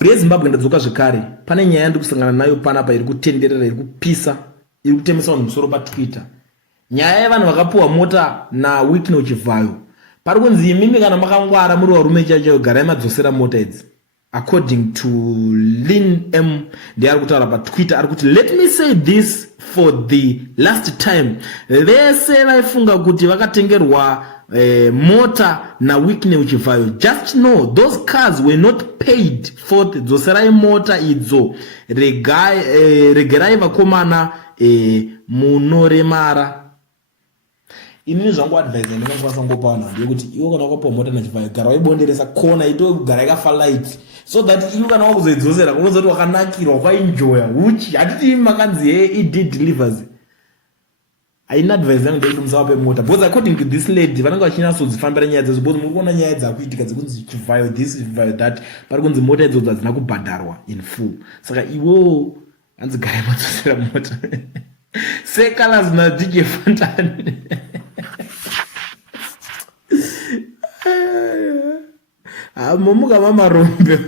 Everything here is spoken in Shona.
rezimbabwe ndadzoka zvekare. Pane nyaya yandikusangana nayo panapa iri kutenderera, iri kupisa, iri kutemesa vanhu musoro patwitter. Nyaya yevanhu vakapiwa mota naWhitney Uchivhayo. Pari kunzi imimi kana makangwara muri varume chaicho garai madzosera mota idzi. According to Lynn M, ndiye ari kutaura patwitter ari kuti, let me say this for the last time. Vese vaifunga kuti vakatengerwa mota naWhitney Uchivhayo. Just know those cars were not paid for. Dzoserai mota idzo, regerai vakomana munoremara. Inini zvangu advise ndingakwanisa ngopa vanhu ndekuti iwe kana wakapiwa mota naChivhayo gara waibonderesa kona ito gara yakafa light, so that iwe kana wakuzoidzosera unozoti wakanakirwa wakaenjoya uchi hatiti makanzi it delivers. Haina advise yangu ndekuti musawape mota, because according to this lady vanenge vachinyatsozifambira nyaya dzedzo, because muri kuona nyaya dzakuitika dzekunzi Chivhayo this Chivhayo that, pari kunzi mota idzodzo hadzina kubhadharwa in full. Saka iwo hanzi gara madzosera mota secolors na DJ Fantani. Momuka mama rombe.